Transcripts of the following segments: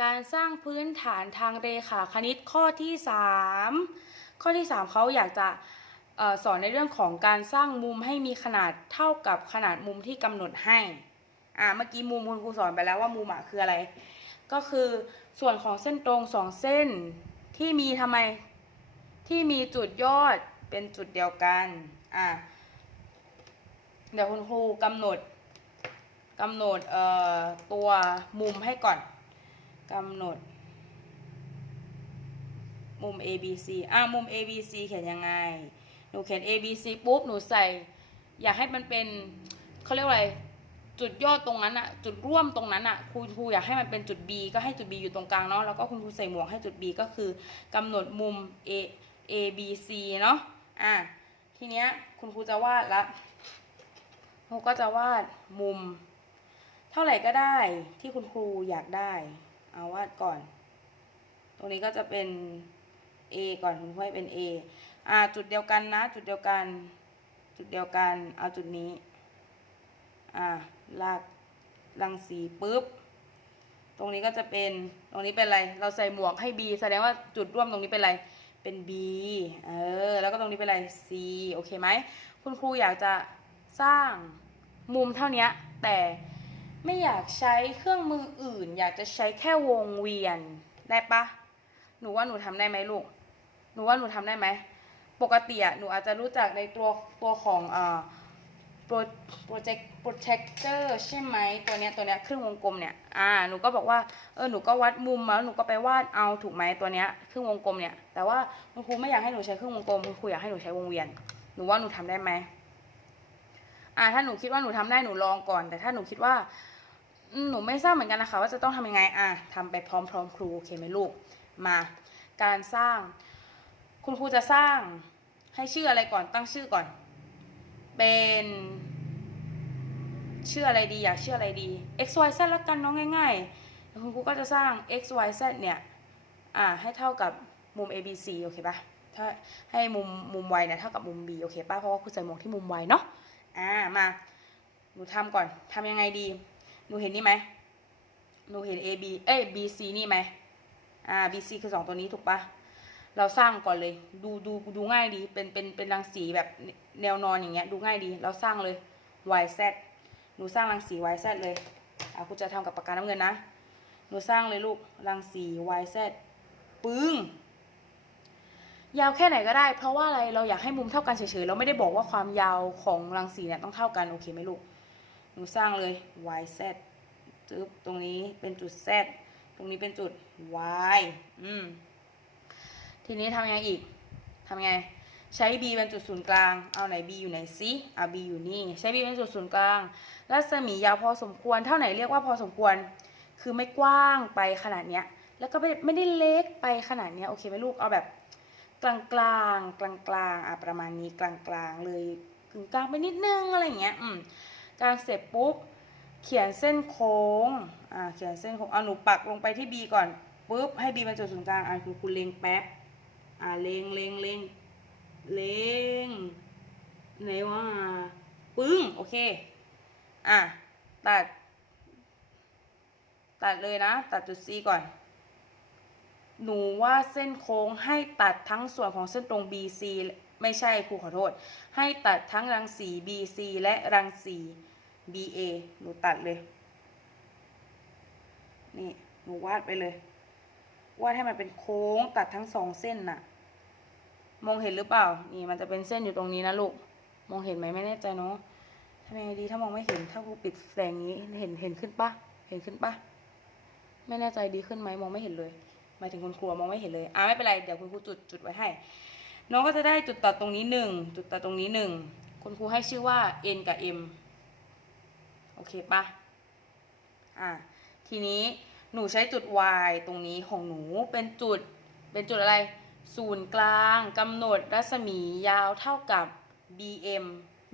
การสร้างพื้นฐานทางเรขาคณิตข้อที่ 3 ข้อที่ 3เขาอยากจะออสอนในเรื่องของการสร้างมุมให้มีขนาดเท่ากับขนาดมุมที่กำหนดให้อ่าเมื่อกี้มุมคุณครูสอนไปแล้วว่ามุมอะคืออะไร ก็คือส่วนของเส้นตรงสองเส้นที่มีทำไมที่มีจุดยอดเป็นจุดเดียวกันอ่าเดี๋ยวคุณครูกำหนดกำหนดเอ่อตัวมุมให้ก่อน กำหนด มุม A B C อะมุม A B C เขียนยังไง หนูเขียน A B C ปุ๊บ หนูใส่ อยากให้มันเป็นเขาเรียกว่าอะไร จุดยอดตรงนั้นอะจุดร่วมตรงนั้นอะครูครูอยากให้มันเป็นจุด B ก็ให้จุด B อยู่ตรงกลางเนาะ แล้วก็คุณครูใส่หมวกให้จุด B ก็คือกำหนดมุม A A B C เนาะ อะ ทีเนี้ยคุณครูจะวาดละครูก็จะวาดมุม เท่าไหร่ก็ได้ที่คุณครูอยากได้ เอาวาดก่อน ตรงนี้ก็จะเป็น A ก่อนคุณครูให้เป็น A อ่าจุดเดียวกันนะ จุดเดียวกัน จุดเดียวกัน เอาจุดนี้ อ่าลากรังสีปุ๊บ ตรงนี้ก็จะเป็น ตรงนี้เป็นอะไร เราใส่หมวกให้ B แสดงว่าจุดร่วมตรงนี้เป็นอะไร เป็น B เออ แล้วก็ตรงนี้เป็นอะไร C โอเคไหม คุณครูอยากจะสร้างมุมเท่านี้แต่ ไม่อยากใช้เครื่องมืออื่น อยากจะใช้แค่วงเวียนได้ปะหนูว่าหนูทำได้ไหมลูก หนูว่าหนูทำได้ไหม ปกติอะหนูอาจจะรู้จักในตัวตัวของอ่าโปรโปรเจกโปรเจคเตอร์ใช่ไหมตัวเนี้ยตัวเนี้ยครึ่งวงกลมเนี่ย อ่า หนูก็บอกว่า เออ หนูก็วัดมุมมาแล้วหนูก็ไปวาดเอาถูกไหมตัวเนี้ยครึ่งวงกลมเนี่ย แต่ว่าคุณครูไม่อยากให้หนูใช้ครึ่งวงกลมคุณครูอยากให้หนูใช้วงเวียน หนูว่าหนูทำได้ไหมอ่าถ้าหนูคิดว่าหนูทำได้หนูลองก่อน แต่ถ้าหนูคิดว่า หนูไม่ทราบเหมือนกันนะคะ ว่าจะต้องทำยังไงอะทำไปพร้อมๆ ครูโอเคไหมลูกมา การสร้าง คุณครูจะสร้างให้ชื่ออะไรก่อนตั้งชื่อก่อน เป็นชื่ออะไรดีอยากชื่ออะไรดี x y z แล้วกันเน้องง่ายๆคุณครูก็จะสร้าง x y z เนี่ยอ่าให้เท่ากับมุม a b c โอเคปะถ้าให้มุมมุม y เนี่ยเท่ากับมุม b โอเคปะเพราะว่าครูใส่มวกที่มุม y เนาะอ่ามาหนูทำก่อนทำยังไงดี นูเห็นนี่ไหมหนูเห็น a b เอ้ย b c นี่ไหมอ่า b c คือสองตัวนี้ถูกปะเราสร้างก่อนเลย ดูดูดูง่ายดี เป็นเป็นเป็นรังสีแบบแนวนอนอย่างเงี้ย ดูง่ายดี เราสร้างเลย y z หนูสร้างรังสี y z เลยอะครูจะทำกับปากกาน้ำเงินนะ หนูสร้างเลยลูก รังสี y z ปึ้ง ยาวแค่ไหนก็ได้ เพราะว่าอะไร เราอยากให้มุมเท่ากันเฉยๆ เราไม่ได้บอกว่าความยาวของรังสีเนี่ยต้องเท่ากัน โอเคไหมลูก หนูสร้างเลย y z จึ๊บตรงนี้เป็นจุด z ตรงนี้เป็นจุด y อืม ทีนี้ทำยังไงอีกทำยังไง ใช้ b เป็นจุดศูนย์กลาง เอาไหน b อยู่ไหนซิอะ b อยู่นี่ ใช้ b เป็นจุดศูนย์กลาง รัศมียาวพอสมควร เท่าไหนเรียกว่าพอสมควร คือไม่กว้างไปขนาดเนี้ย แล้วก็ไม่ไม่ได้เล็กไปขนาดเนี้ย โอเคไหมลูก เอาแบบกลางกลางกลางกลางอะประมาณนี้กลางกลางเลยกึ่งกลางไปนิดนึงอะไรอย่างเงี้ย อืม กลางเสร็จปุ๊บเขียนเส้นโค้งอ่าเขียนเส้นโค้งเอาหนูปักลงไปที่ b ก่อนปุ๊บให้ b เป็นจุดศูนย์กลางอะคุณคุณเล็งแป๊บอ่าเล็งเล็งเล็งเล็งไหนวะปึ้งโอเคอะตัด ตัดเลยนะ ตัดจุด C ก่อน หนูว่าเส้นโค้งให้ตัดทั้งส่วนของเส้นตรง BC ไม่ใช่ครูขอโทษ ให้ตัดทั้งรังสี BC และรังสี BA หนูตัดเลย นี่ หนูวาดไปเลย วาดให้มันเป็นโค้งตัดทั้งสองเส้นน่ะ มองเห็นหรือเปล่า นี่มันจะเป็นเส้นอยู่ตรงนี้นะลูก มองเห็นไหมไม่แน่ใจเนาะทำยังไงดีถ้ามองไม่เห็น ถ้าครูปิดแสงนี้เห็นเห็นขึ้นปะเห็นขึ้นปะไม่แน่ใจดีขึ้นไหมมองไม่เห็นเลยหมายถึงคุณครูมองไม่เห็นเลย อ่าไม่เป็นไร เดี๋ยวคุณครูจุดจุดไว้ให้ น้องก็จะได้จุดตัดตรงนี้หนึ่งจุดตัดตรงนี้หนึ่งคุณครูให้ชื่อว่า n กับ m โอเคปะอ่าทีนี้หนูใช้จุด y ตรงนี้ของหนูเป็นจุดเป็นจุดอะไร ศูนย์กลางกำหนดรัศมียาวเท่ากับ bm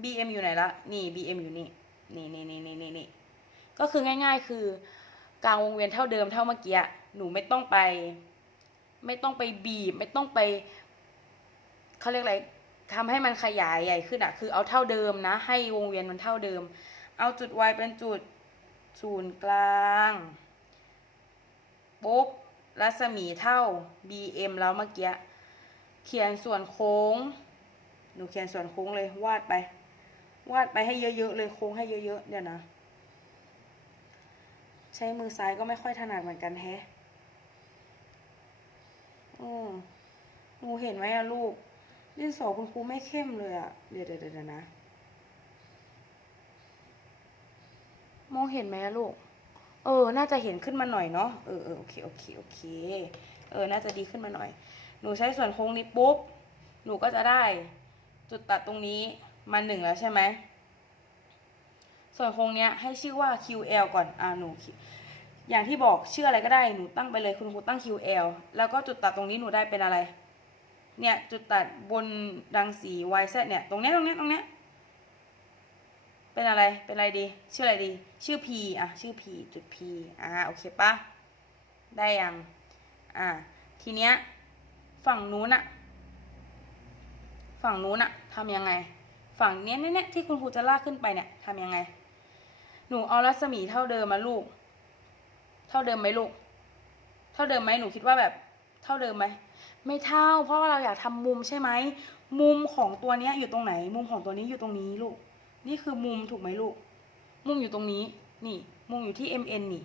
bm อยู่ไหนละนี่ bm อยู่นี่นี่นี่นี่นี่นี่นี่ก็คือง่าย ๆ คือกลางวงเวียนเท่าเดิมเท่าเมื่อกี้หนูไม่ต้องไป ไม่ต้องไปบีบ ไม่ต้องไป เขาเรียกอะไรทำให้มันขยายใหญ่ขึ้นอะคือเอาเท่าเดิมนะ ให้วงเวียนมันเท่าเดิม เอาจุด y เป็นจุดศูนย์กลางปุ๊บรัศมีเท่า bm แล้วเมื่อกี้เขียนส่วนโค้ง หนูเขียนส่วนโค้งเลยวาดไป วาดไปให้เยอะๆเลยโค้งให้เยอะๆเดี๋ยวนะ ใช้มือซ้ายก็ไม่ค่อยถนัดเหมือนกันแฮะอืมหนูเห็นไหมอะลูก ดินสอคุณครูไม่เข้มเลยอะเดี๋ยวเดี๋ยวนะ มองเห็นไหมลูก เออ น่าจะเห็นขึ้นมาหน่อยเนาะ เออเออโอเค โอเค โอเค เออ น่าจะดีขึ้นมาหน่อย หนูใช้ส่วนโค้งนี้ปุ๊บ หนูก็จะได้ จุดตัดตรงนี้มาหนึ่งแล้วใช่ไหม ส่วนโค้งเนี้ยให้ชื่อว่า QL ก่อน อ่าหนู อย่างที่บอกชื่ออะไรก็ได้ หนูตั้งไปเลย คุณครูตั้ง QL แล้วก็จุดตัดตรงนี้หนูได้เป็นอะไร เนี่ยจุดตัดบนรังสี YZ เนี่ยตรงเนี้ยตรงเนี้ยตรงเนี้ยเป็นอะไรเป็นอะไรดี ชื่ออะไรดี ชื่อ P อะชื่อ P จุด P อ่าโอเคปะได้ยังอ่าทีเนี้ยฝั่งนู้นอะฝั่งนู้นอะทำยังไง ฝั่งเนี้ยเนี้ยที่คุณครูจะลากขึ้นไปเนี่ยทำยังไง หนูเอารัศมีเท่าเดิมมาลูก เท่าเดิมไหมลูก เท่าเดิมไหมหนูคิดว่าแบบ เท่าเดิมไหม ไม่เท่า เพราะว่าเราอยากทำมุมใช่ไหมมุมของตัวเนี้ยอยู่ตรงไหน มุมของตัวนี้อยู่ตรงนี้ลูก นี่คือมุมถูกไหมลูก มุมอยู่ตรงนี้ นี่ มุมอยู่ที่ mn นี่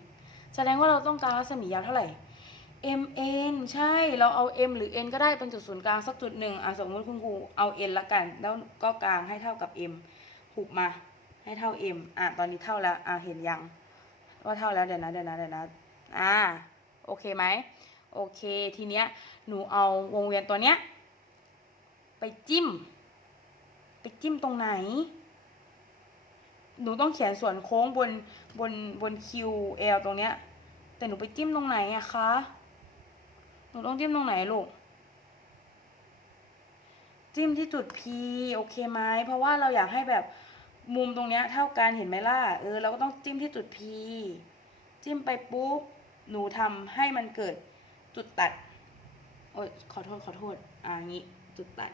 แสดงว่าเราต้องการรัศมียาวเท่าไหร่ mn ใช่ เราเอา m หรือ n ก็ได้เป็นจุดศูนย์กลางสักจุดหนึ่งอะสมมติคุณครูเอา n ละกัน แล้วก็กลางให้เท่ากับ m หุบมา ให้เท่า m อะ ตอนนี้เท่าแล้ว อะ เห็นยัง ว่าเท่าแล้ว เดี๋ยวนะ เดี๋ยวนะ เดี๋ยวนะ อ่า โอเคไหม โอเค ทีเนี้ยหนูเอาวงเวียนตัวเนี้ย ไปจิ้ม ไปจิ้มตรงไหน หนูต้องเขียนส่วนโค้งบนบนบน QL ตรงเนี้ย แต่หนูไปจิ้มตรงไหนอะคะ หนูต้องจิ้มตรงไหนลูก จิ้มที่จุด P โอเคไหม เพราะว่าเราอยากให้แบบมุมตรงเนี้ยเท่ากันเห็นไหมล่ะ เออเราก็ต้องจิ้มที่จุด P จิ้มไปปุ๊บ หนูทำให้มันเกิด จุดตัด โอ้ยขอโทษขอโทษ อ่างี้ จุดตัด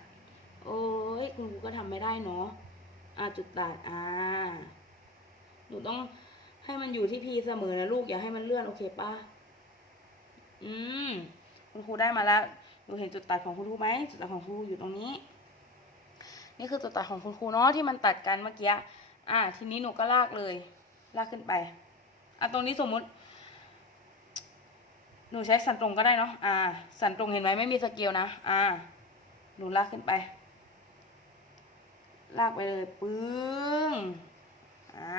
โอ้ยคุณครูก็ทำไม่ได้เนาะ อ่าจุดตัด อ่า หนูต้องให้มันอยู่ที่ P เสมอนะลูกอย่าให้มันเลื่อนโอเคปะอืม คุณครูได้มาแล้ว หนูเห็นจุดตัดของคุณครูไหม จุดตัดของคุณครูอยู่ตรงนี้ นี่คือจุดตัดของคุณครูเนาะที่มันตัดกันเมื่อกี้ อ่า ทีนี้หนูก็ลากเลย ลากขึ้นไป อะตรงนี้สมมุติ หนูใช้สันตรงก็ได้เนาะ อ่า สันตรงเห็นไหมไม่มีสเกลนะ อ่า หนูลากขึ้นไป ลากไปเลยปึ้ง อ่า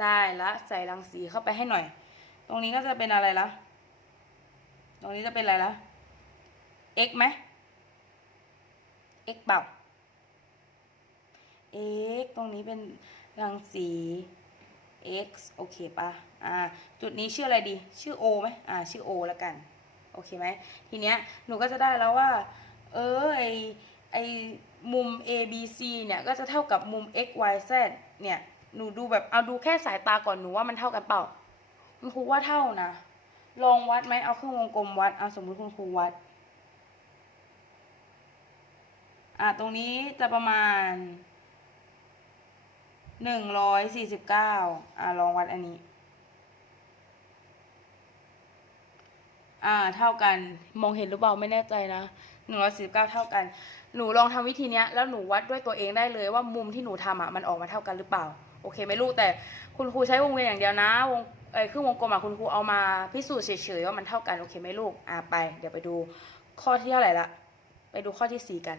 ได้ละ ใส่รังสีเข้าไปให้หน่อย ตรงนี้ก็จะเป็นอะไรละ ตรงนี้จะเป็นอะไรละ x ไหม x เปล่า x ตรงนี้เป็นรังสี x โอเคปะอ่า จุดนี้ชื่ออะไรดี ชื่อ o ไหมอ่า ชื่อ o แล้วกัน โอเคไหม ทีเนี้ย หนูก็จะได้แล้วว่า เออ ไอไอมุม a b c เนี่ย ก็จะเท่ากับมุม x y z เนี่ย หนูดูแบบ เอาดูแค่สายตาก่อน หนูว่ามันเท่ากันเปล่า คุณครูว่าเท่านะ ลองวัดไหม เอาเครื่องวงกลมวัด เอาสมมุติคุณครูวัด อ่า ตรงนี้จะประมาณ หนึ่งร้อยสี่สิบเก้าอ่าลองวัดอันนี้ อ่า เท่ากัน มองเห็นหรือเปล่าไม่แน่ใจนะหนึ่งร้อยสี่สิบเก้าเท่ากัน หนูลองทำวิธีเนี้ย แล้วหนูวัดด้วยตัวเองได้เลยว่ามุมที่หนูทำอะมันออกมาเท่ากันหรือเปล่า โอเคไหมลูกแต่คุณครูใช้วงเวียนอย่างเดียวนะ วงเอ้ยเครื่องวงกลมอะคุณครูเอามาพิสูจน์เฉยๆว่ามันเท่ากันโอเคไหมลูก อ่าไป เดี๋ยวไปดูข้อที่เท่าไหร่ละ ไปดูข้อที่สี่กัน